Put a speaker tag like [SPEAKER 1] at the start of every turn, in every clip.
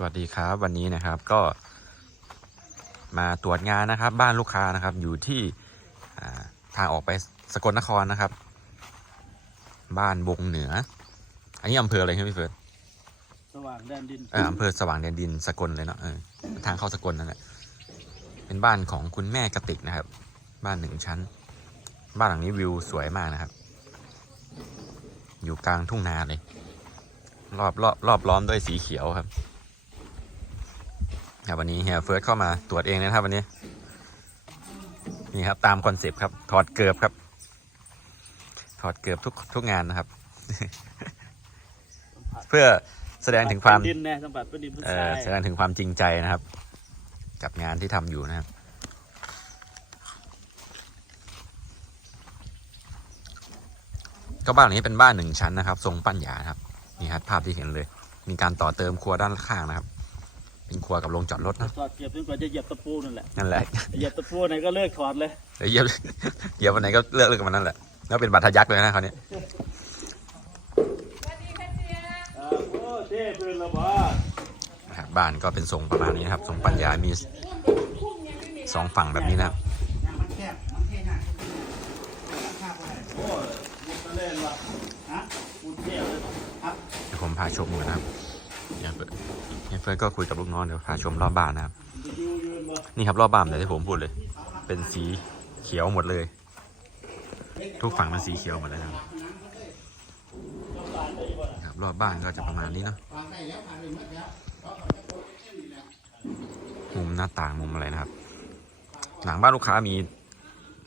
[SPEAKER 1] สวัสดีครับวันนี้นะครับก็ มาตรวจงานนะครับ บ้านลูกค้านะครับ อยู่ที่อ่าทางออกไปสกลนครนะครับ บ้านบงเหนือ อันนี้อำเภออะไรครับพี่เฟิร์ส
[SPEAKER 2] สว่างแดนดิน
[SPEAKER 1] เอออำเภอสว่างแดนดินสกลเลยเนาะเออทางเข้าสกลนั่นแหละเป็นบ้านของคุณแม่กติกนะครับ บ้านหนึ่งชั้น บ้านหลังนี้วิวสวยมากนะครับ อยู่กลางทุ่งนาเลย รอบรอบรอบล้อมด้วยสีเขียวครับ ครับวันนี้เฮียเฟิร์สเข้ามาตรวจเองนะครับวันนี้ นี่ครับตามคอนเซปต์ครับ ถอดเกือบครับ ถอดเกือบทุกทุกงานนะครับ เพื่อแสดงถึงความ
[SPEAKER 2] ดินแน่สัมผัสเป็นดินพื้น
[SPEAKER 1] เอ่
[SPEAKER 2] ทรา
[SPEAKER 1] อยแสดงถึงความจริงใจนะครับ กับงานที่ทำอยู่นะครับก็บ้านหลังนี้เป็นบ้านหนึ่งชั้นนะครับ ทรงปั้นหยานะครับนี่ครับภาพที่เห็นเลย มีการต่อเติมครัวด้านข้างนะครับ เป็นครัวกับโรงจอดรถนะ
[SPEAKER 2] ถอดเก็บจนกว่าจะเหยียบตะปูนั่นแหละ
[SPEAKER 1] นั่นแหละ
[SPEAKER 2] เหยียบตะปูไหนก็เลิกถอดเลย
[SPEAKER 1] เดี๋ยวเหยียบเหยียบวันไหนก็เลือกเลือกกันวันนั้นแหละแล้วเป็นบัตรทะยักเลยนะคราวนี้
[SPEAKER 2] อ่าโอ้เท่พื้นและบ่
[SPEAKER 1] นะครับบ้านก็เป็นทรงประมาณนี้นะครับทรงปัญญามีสองฝั่งแบบนี้นะครับ
[SPEAKER 2] โอ้มุดทะเลละฮะมุดเที่ยวเลย
[SPEAKER 1] เดี๋ยวผมพาชมกันนะครับ เนี่ยเฟิร์เนี่ยเฟิร์สก็คุยกับลูกน้องเดี๋ยวพาชมรอบบ้านนะครับ
[SPEAKER 2] นี่
[SPEAKER 1] ครับรอบบ้านเลยที่ผมพูดเลย เป็นสีเขียวหมดเลย ทุกฝั่งเป็นสีเขียวหมดเลยนะครับครับรอบบ้านก็จะประมาณนี้เนาะมุมหน้าต่างมุมอะไรนะครับ หลังบ้านลูกค้ามี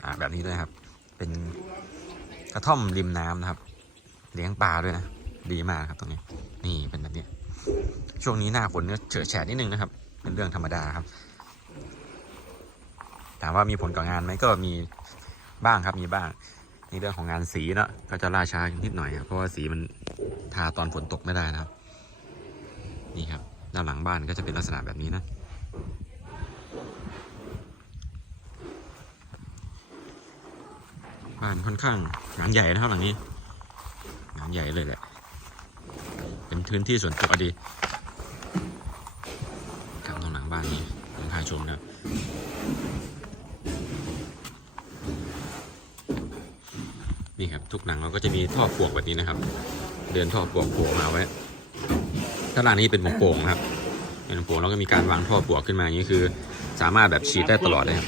[SPEAKER 1] อ่าแบบนี้ด้วยครับ เป็นกระท่อมริมน้ำนะครับ เลี้ยงปลาด้วยนะ ดีมากครับตรงนี้ นี่เป็นแบบนี้ ช่วงนี้หน้าฝนเนี่ยเฉอะแฉะนิดนึงนะครับ เป็นเรื่องธรรมดาครับ ถามว่ามีผลกับงานไหมก็มีบ้างครับมีบ้างในเรื่องของงานสีเนาะก็จะล่าช้านิดหน่อยครับเพราะว่าสีมันทาตอนฝนตกไม่ได้นะครับ นี่ครับ ด้านหลังบ้านก็จะเป็นลักษณะแบบนี้นะบ้านค่อนข้างหลังใหญ่นะครับหลังนี้หลังใหญ่เลยแหละ เป็นพื้นที่ส่วนตัวดีครับตรงหลังบ้านนี้ผมพาชมนะนี่ครับทุกหลังเราก็จะมีท่อปลวกแบบนี้นะครับ เดินท่อปลวกโผล่มาไว้ด้านล่างนี้เป็นโป่งนะครับเป็นโป่งแล้วก็มีการวางท่อปลวกขึ้นมาอย่างนี้คือ สามารถแบบฉีดได้ตลอดเลยครับ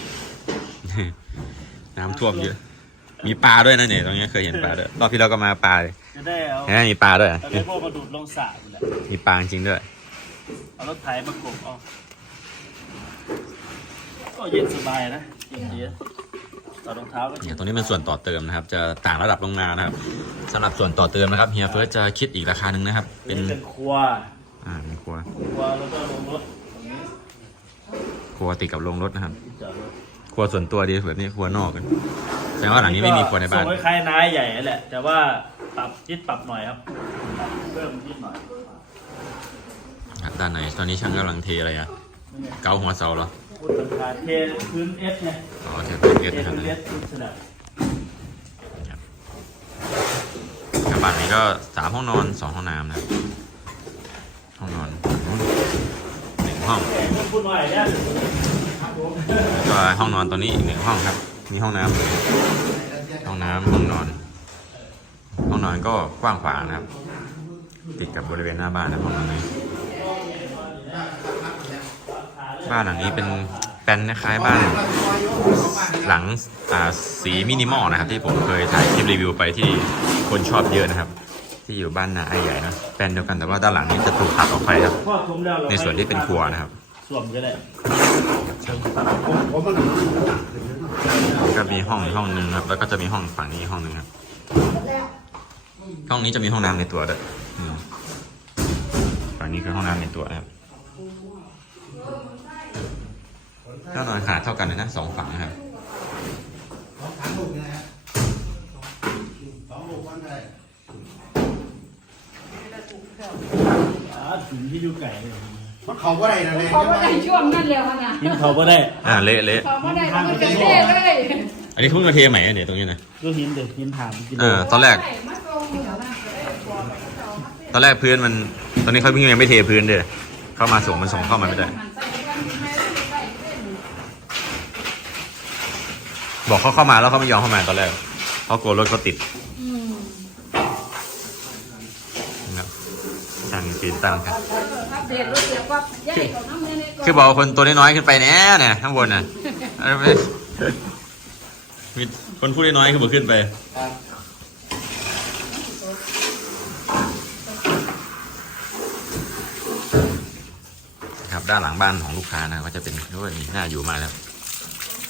[SPEAKER 1] น้ำท่วมเยอะ มีปลาด้วยนะเนี่ยตรงนี้เคยเห็นปลาด้วยรอบที่เราก็มาปลาเลย
[SPEAKER 2] จะได้เอา
[SPEAKER 1] เห็นไหมมีปลาด้วยอะ
[SPEAKER 2] เอาไอ้พวกมาดูดลงสระนี่แหละ
[SPEAKER 1] มีปลาจริงด้วย
[SPEAKER 2] เอารถไถมากบเอาก็เย็นสบายนะเย็นดีนะต่อดรองเท้าก็
[SPEAKER 1] เนี่ยตรงนี้เป็นส่วนต่อเติมนะครับ จะต่างระดับลงมานะครับสำหรับส่วนต่อเติมนะครับเฮียเฟิร์สจะคิดอีกราคาหนึ่งนะครับ เป็น
[SPEAKER 2] เป็นครัว
[SPEAKER 1] อ่าเป็นครัว
[SPEAKER 2] ครัวแล้วก็ลงรถตรงนี้
[SPEAKER 1] ครัวติดกับโรงรถนะครับ
[SPEAKER 2] ที่จอดรถ
[SPEAKER 1] ครัวส่วนตัวดีแบบนี้ครัวนอกกัน แสดงว่าหลังนี้ไม่มีครัวในบ้าน
[SPEAKER 2] ส่งคล้ายๆนายใหญ่นั่นแหละ แต่ว่าปรับยิดปรับหน่อยครับเพิ่มยิดหน่อย
[SPEAKER 1] ครับด้านในตอนนี้ช่างกำลังเทอะไรอะ
[SPEAKER 2] นี่ไง
[SPEAKER 1] เกาหัวเสาเหรอ
[SPEAKER 2] พูดสำคัญเทพื้นเอสไง
[SPEAKER 1] อ๋อเทเป็นเอ
[SPEAKER 2] เท
[SPEAKER 1] สนะครับ
[SPEAKER 2] พื้นเอสพื้นสนับ
[SPEAKER 1] ครับบ้านนี้ก็สามห้องนอนสองห้องน้ำนะครับห้องนอนหนึ่งห้อง
[SPEAKER 2] แต่ก็พูดหน่อยเนี่ย
[SPEAKER 1] แล้วก็ห้องนอนตัวนี้อีกหนึ่งห้องครับ มีห้องน้ำห้องน้ำห้องนอน ห้องนอนก็กว้างขวางนะครับ ติดกับบริเวณหน้าบ้านนะห้องนอนนี้บ้านหลังนี้เป็นเป็นคล้ายบ้าน หลังอ่าสีมินิมอลนะครับ ที่ผมเคยถ่ายคลิปรีวิวไปที่คนชอบเยอะนะครับ ที่อยู่บ้านนาไอใหญ่นะแปลนเดียวกันแต่ว่าด้านหลังนี้จะถูกตัดออกไปครับ ในส่วนที่เป็นครัวนะครับ
[SPEAKER 2] สวมก็ได้
[SPEAKER 1] ก็มีห้องอีกห้องหนึ่งครับแล้วก็จะมีห้องฝั่งนี้อีกห้องหนึ่งครับ ห้องนี้จะมีห้องน้ำในตัวด้วยอืมฝั่งนี้คือห้องน้ำในตัวนะครับก็นอนขนาดเท่ากันเลยนะสองฝั่งนะครับ
[SPEAKER 2] อ่าถึงที่อยู่ไก่เลย
[SPEAKER 3] เขาก็ได้นะเนี่ย
[SPEAKER 4] เขาก็ได้ช่วงนั้นเลยค่ะนะ
[SPEAKER 2] กินเขาก็ได้
[SPEAKER 1] อ่าเละเละ
[SPEAKER 4] เขาก็ได้เขาก็เท่เลย
[SPEAKER 1] อันนี้เพิ่งมาเทใหม่นะเนี่ยตรงนี้นะ
[SPEAKER 2] ก็หินเด็กหินถามกิน
[SPEAKER 1] เออตอนแรก
[SPEAKER 4] มาตรงเหรอนะ
[SPEAKER 1] ตอนแรกพื้นมัน ตอนนี้เขาเพิ่งยังไม่เทพื้นเลยเขาเข้ามาส่งมันส่งเข้ามาไม่ได้ บอกเขาเข้ามาแล้วเขาไม่ยอมเข้ามาตอนแรกเขากลัวรถเขาติด
[SPEAKER 4] อืม
[SPEAKER 1] นะครับ ช่างปีนตั้งครับ
[SPEAKER 4] อัปเดตรู้เสียว่าใหญ่กว่าน้ำเงินนี่
[SPEAKER 1] คือบอกว่าคนตัวน้อยๆขึ้นไปแน่เนี่ยข้างบนน่ะเอาไปมีคนพูดน้อยๆขึ้นมาขึ้นไปครับด้านหลังบ้านของลูกค้านะก็จะเป็นด้วยนี่น่าอยู่มากครับ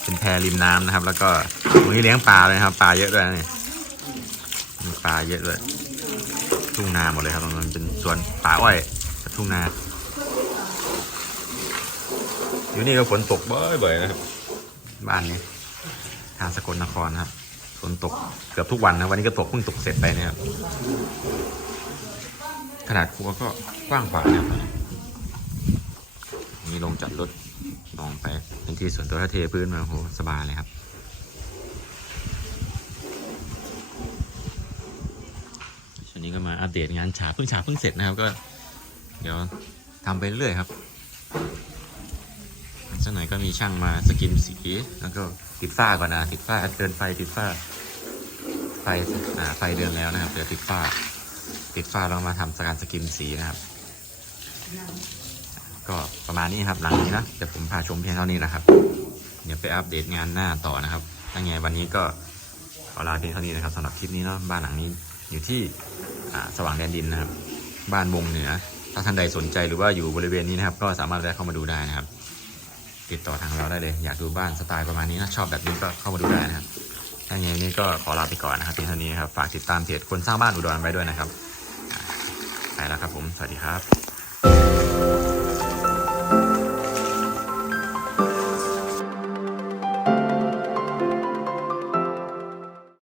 [SPEAKER 1] เป็นแพริมน้ำนะครับ แล้วก็ตรงนี้เลี้ยงปลาเลยนะครับปลาเยอะด้วยนะนี่มีปลาเยอะด้วยทุ่งนาหมดเลยครับตรงนั้นเป็น สวนป่าอ้อยกับทุ่งนา อยู่นี่ก็ฝนตกบ่อยๆนะครับ บ้านนี้ ทางสกลนครนะครับฝนตกเกือบทุกวันนะวันนี้ก็ตกเพิ่งตกเสร็จไปนะครับ ขนาดครัวก็กว้างขวางนะครับมีลงจอดรถลองไปเป็นที่ส่วนตัวถ้าเทพื้นมาโอ้โหสบายเลยครับ ช่วง นี้ก็มาอัปเดตงานฉาบเพิ่งฉาบเพิ่งเสร็จนะครับก็ เดี๋ยวทำไปเรื่อยครับสักหน่อยก็มีช่างมาสกินสีแล้วก็ติดฝ้าก่อนนะติดฝ้าเดินไฟติดฝ้า ไฟอ่าไฟเดินแล้วนะครับเดี๋ยวติดฝ้า ติดฝ้าเรามาทำสการสกินสีนะครับ ก็ประมาณนี้ครับหลังนี้นะเดี๋ยวผมพาชมเพียงเท่านี้นะครับ เดี๋ยวไปอัปเดตงานหน้าต่อนะครับยังไงวันนี้ก็ขอลาเพียงเท่านี้นะครับสำหรับคลิปนี้เนาะบ้านหลังนี้อยู่ที่ สว่างแดนดินนะครับ บ้านวงเหนือ ถ้าท่านใดสนใจหรือว่าอยู่บริเวณนี้นะครับ ก็สามารถแวะเข้ามาดูได้นะครับ ติดต่อทางเราได้เลย อยากดูบ้านสไตล์ประมาณนี้นะชอบแบบนี้ก็เข้ามาดูได้นะครับถ้าอย่างนี้ก็ขอลาไปก่อนนะครับเพียงเท่านี้ครับฝากติดตามเพจคนสร้างบ้านอุดรไว้ด้วยนะครับไปแล้วครับผมสวัสดีครับ